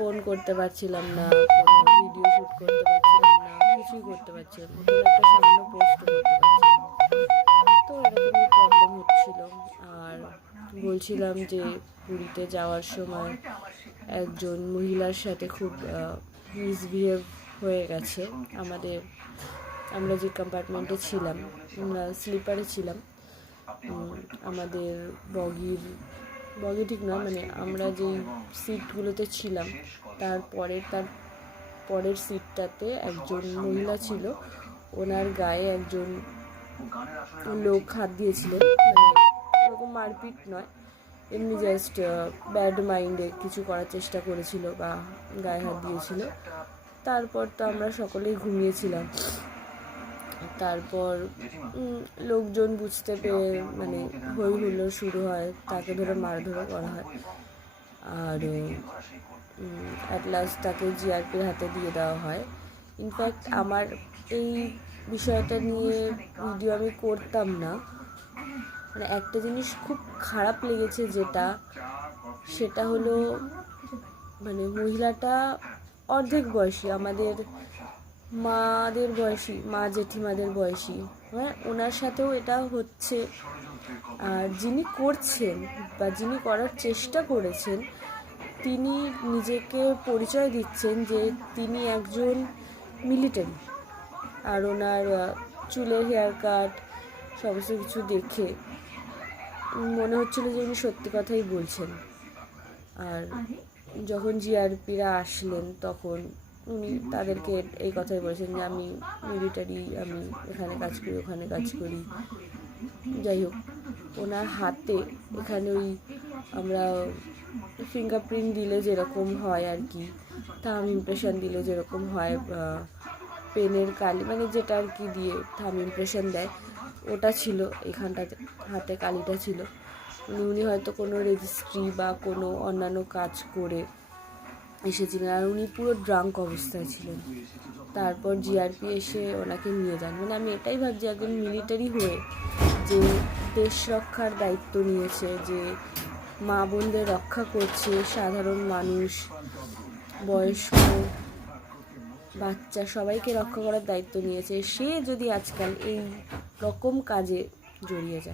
Phone করতে পারছিলাম না, কোনো ভিডিও শ্যুট করতে পারছিলাম না, কিছুই করতে পারছিলাম না, কোনো একটা সামান্য পোস্ট করতে পারছিলাম না। তো এরকমই প্রবলেম হচ্ছিল। আর বলছিলাম যে পুরীতে যাওয়ার সময় একজন মহিলার সাথে খুব মিসবিহেভ হয়ে গেছে। আমরা যে কম্পার্টমেন্টে ছিলাম, আমরা স্লিপারে ছিলাম, আমাদের বগি ঠিক নয়, মানে আমরা যেই সিটগুলোতে ছিলাম তার পরের সিটটাতে একজন মহিলা ছিল। ওনার গায়ে একজন লোক হাত দিয়েছিলেন, মানে ওরকম মারপিট নয়, এমনি জাস্ট ব্যাড মাইন্ডে কিছু করার চেষ্টা করেছিল বা গায়ে হাত দিয়েছিল। তারপর তো আমরা সকলেই ঘুমিয়েছিলাম। তারপর লোকজন বুঝতে পেরে মানে হই হুল্লোড় শুরু হয়, তাকে ধরে মারধরও করা হয়। আর অ্যাট লাস্ট তাকে জিআরপির হাতে দিয়ে দেওয়া হয়। ইনফ্যাক্ট আমার এই বিষয়টা নিয়ে ভিডিও আমি করতাম না, মানে একটা জিনিস খুব খারাপ লেগেছে সেটা হলো মানে মহিলাটা অর্ধেক বয়সী, আমাদের মাদের বয়সী, মা জেঠিমাদের বয়সী, হ্যাঁ, ওনার সাথেও এটা হচ্ছে। আর যিনি করছেন বা যিনি করার চেষ্টা করেছেন, তিনি নিজেকে পরিচয় দিচ্ছেন যে তিনি একজন মিলিটারি। আর ওনার চুলের হেয়ার কাট সমস্ত কিছু দেখে মনে হচ্ছিল যে উনি সত্যি কথাই বলছেন। আর যখন জিআরপিরা আসলেন তখন উনি তাদেরকে এই কথাই বলেছেন যে আমি মিলিটারি, আমি এখানে কাজ করি, ওখানে কাজ করি। যাই হোক, ওনার হাতে এখানে ওই আমরা ফিঙ্গারপ্রিন্ট দিলে যেরকম হয় আর কি, থাম ইমপ্রেশন দিলে যেরকম হয়, পেনের কালি মানে যেটা আর কি দিয়ে থাম ইমপ্রেশন দেয়, ওটা ছিল এখানটাতে, হাতে কালিটা ছিল। উনি হয়তো কোনো রেজিস্ট্রি বা কোনো অন্যান্য কাজ করে এসেছিলেন, আর উনি পুরো ড্রাঙ্ক অবস্থায় ছিলেন। তারপর জিআরপি এসে ওনাকে নিয়ে যান। মানে আমি এটাই ভাবছি, একজন মিলিটারি হয়ে যে দেশ রক্ষার দায়িত্ব নিয়েছে, যে মা বোনদের রক্ষা করছে, সাধারণ মানুষ, বয়স্ক, বাচ্চা সবাইকে রক্ষা করার দায়িত্ব নিয়েছে, সে যদি আজকাল এই রকম কাজে জড়িয়ে যায়।